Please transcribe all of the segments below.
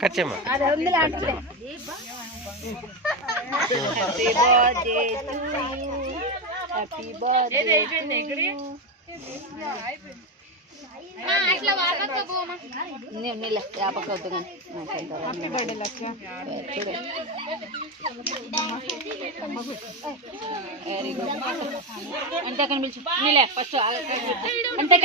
కచ్చేమ్మా యాపకొద్దు very good అంటే అక్కడ పిలిచి నీలే ఫస్ట్ అంతే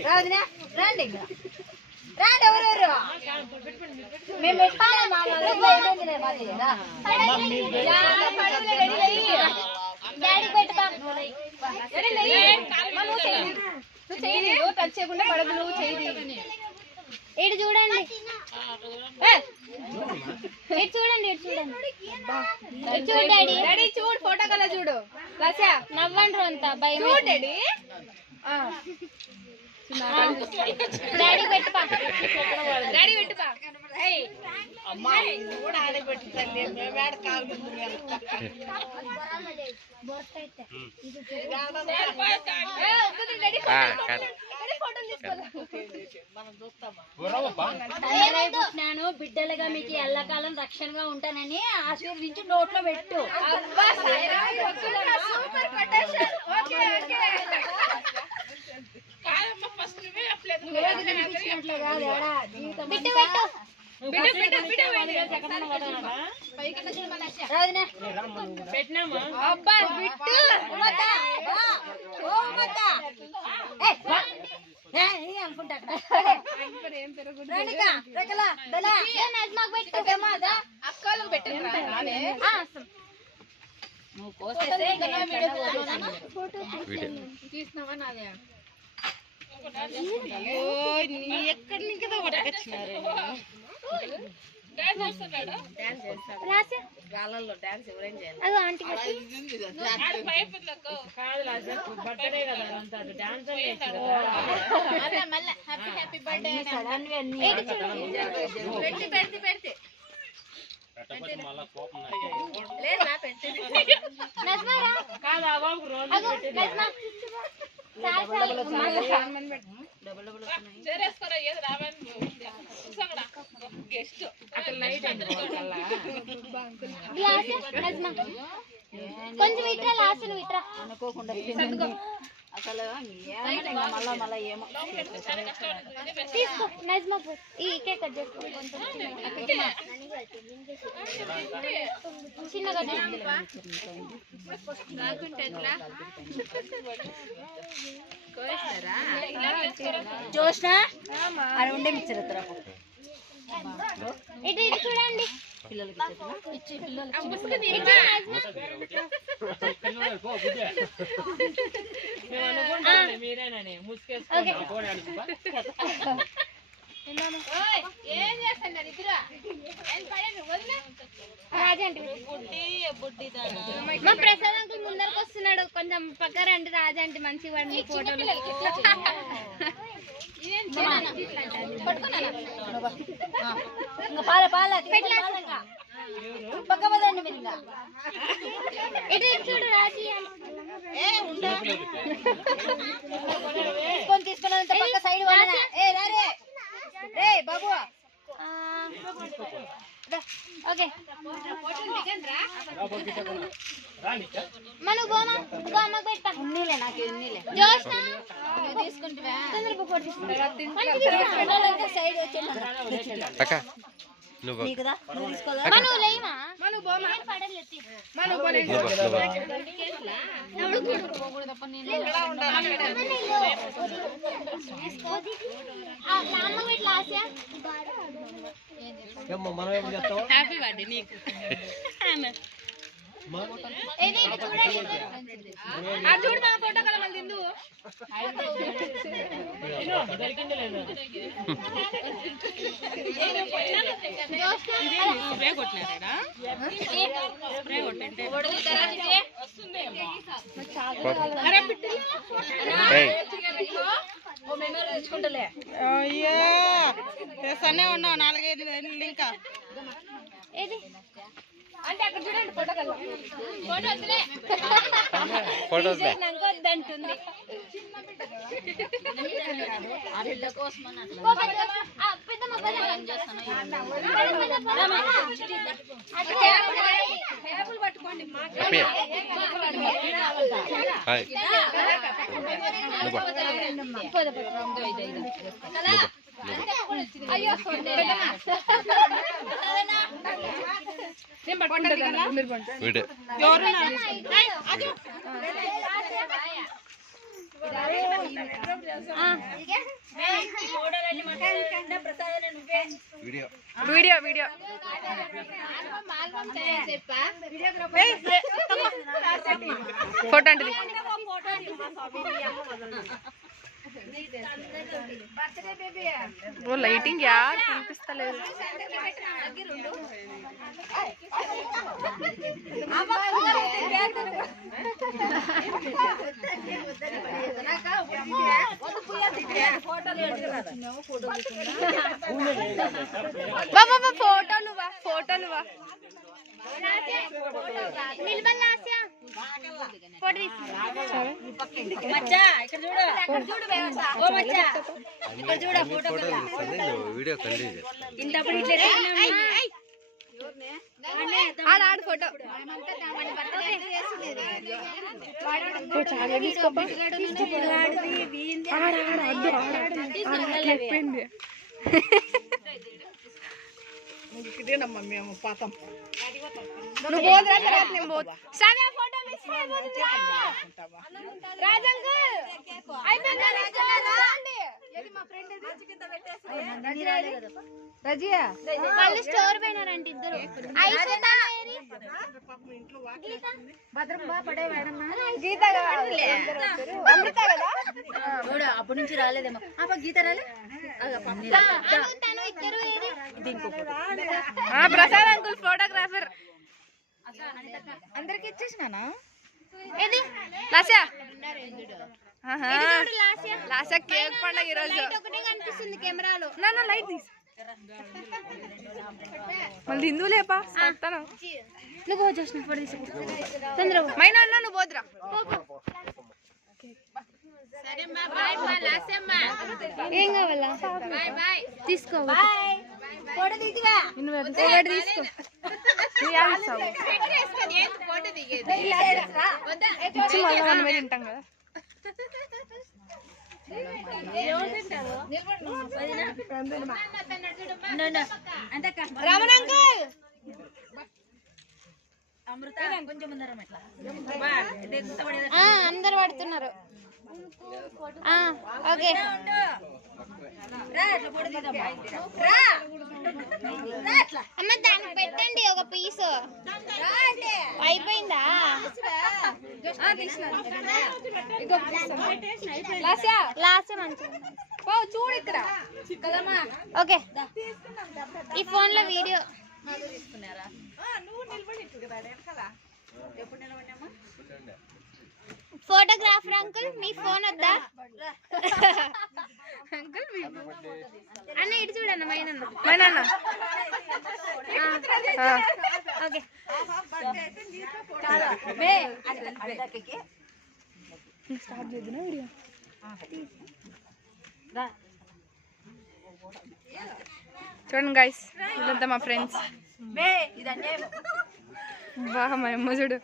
రండి రండి ఎవరెవరు మేము టచ్ చేయకుండా పడదు నువ్వు చేయి ఇటు చూడండి ఇటు చూడండి ఇటు చూడండి చూడు డాడీ డాడీ చూడు ఫోటో కల్లా చూడు రాసా నవ్వండ్రు అంతా భయం చూడు డాడీ డాడీ పెట్టుపా డాడీ పెట్టుపా అమ్మాయి కూడా ఆడబెట్టు తల్లి మేమేడ కావుతుంది పుట్టినాను బిడ్డలుగా మీకు ఎల్లకాలం రక్షణగా ఉంటానని ఆశీర్వదించి నోట్లో పెట్టు తీసినావా నాదే ఎక్కడి నుంచి పట్టుకొచ్చినారు గాలలో డాన్స్ ఎవరేం చేయాలి పెడితే కొంచెం ఇట్రా లాస్ట్ ఇట్రా అనుకోకుండా అసలు మళ్ళా మళ్ళా ఏమో తీసుకో నజ్మా ఈ కేక్ కట్ చేసుకో చిన్నగా జోష్నా అది ఉండే మిక్చర్ ఎత్తరా ఇటు ఇటు చూడండి పిల్లలకి మా ప్రసాద్ అంకుల్ ముందరకు వస్తున్నాడు కొంచెం పక్క రండి రాజా అంటే మంచి వాడిని ఫోటోలు పాల పాల పక్క పదండి మీరు ఇటు చూడు రాజీ తీసుకొని తీసుకున్నంత పక్క సైడ్ ఏ బాబు ఓకే మనం గోమా గోమకు పెట్టా ఉన్నీలే నాకు ఉన్నీలే జోష్నా తీసుకుంటువా సైడ్ వచ్చే హ్యాపీ బర్త్డే నీకు. చూడు మా ఫోటో కల మళ్ళీ తిందు స్ప్రే కొట్టినారా? స్ప్రే కొట్టంటే అయ్యో తెస్తానే ఉన్నావు 4-5 నెలలు ఇంకా. అంటే అక్కడ చూడండి ఫోటో కల ఫోటో వద్దంటుంది. అయ్యో వీడియో వీడియో ఫోటో అంటే లైటింగ్ యార్ కనిపిస్తలేదు. ఫోటోలు వా వీడియో ఆడ ఫోటో చాలా తీసుకోపా. అయిపోయింది. మేము పాతం నువ్వు పోదురా తర్వాత నేను పోతా. వాళ్ళు స్టోర్ పోయినారంట ఇద్దరు. అమృత కదా అప్పటి నుంచి రాలేదేమో. గీత రాలే. Prasad uncle photographer. అందరికి ఇచ్చేసినానా? ఏది లాస్యా లాస్యా లాస్యా కేక్ పండుగ ఈరోజు. ఒకటే కనిపిస్తుంది కెమెరాలో. నా లైట్ తీసి మళ్ళీ హిందూ లేపా వస్తాను. నువ్వు చూసిన ఫోటో తీసి తొందరగా మైనా నువ్వు పోదురా. ఏం కావాలా తీసుకో. తింటాం కదా. రమణ అంకుల్ అందరు పడుతున్నారు. ఓకే అమ్మ దానికి పెట్టండి ఒక పీస్. అయిపోయిందా? లాస్ట్ మంచిగా చూడు ఇక్కడ. ఓకే ఈ ఫోన్ లో వీడియో ఫోటోగ్రాఫర్ అంకుల్ మీ ఫోన్ వద్దా? అంకుల్ అన్న ఇటు చూడన్న మైనన్న మైనా ఓకే స్టార్ట్ చేద్దాం వీడియో. చూడండి గైస్ వీళ్ళంతా మా ఫ్రెండ్స్. బాగా మా అమ్మ చూడు.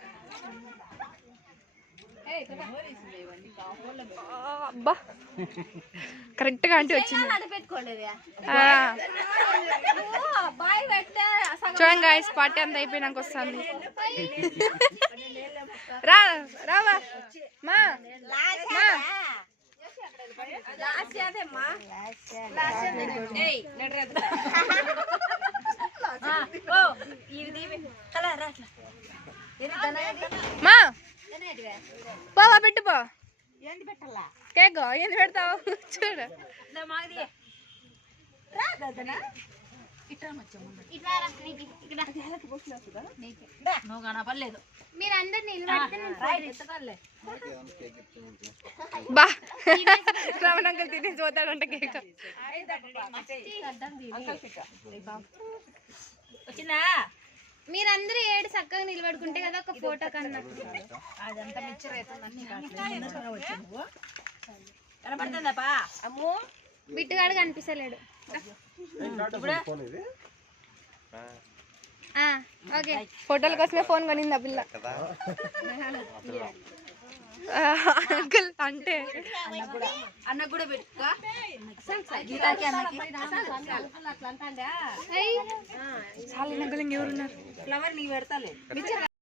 అబ్బా కరెక్ట్ గా అంటే వచ్చింది. చూడండి గాయస్, పార్టీ అంతా అయిపోయినాక వస్తుంది. రావా మా మా పోవా పెట్టు పో. కేక్ ఏంది పెడతావు చూడు. మీరందరు నిలబడితే బా రమణ అంకుల్ తినేసి పోతాడంట కేక్. మీరందరూ ఏడు చక్కగా నిలబడుకుంటే కదా ఒక ఫోటో కన్నా. బిట్టుగాడు కనిపిస్తలేడు. ఓకే, ఫోటోల కోసమే ఫోన్ కొనింది ఆ పిల్ల. కదా అంకుల్ అంటే అన్నకు కూడా పెట్టుకో. గీతాకి అన్నకి చాలు అంకుల్ ఇంకెవరున్నారు? ఫ్లవర్ నీకు పెడతాలే.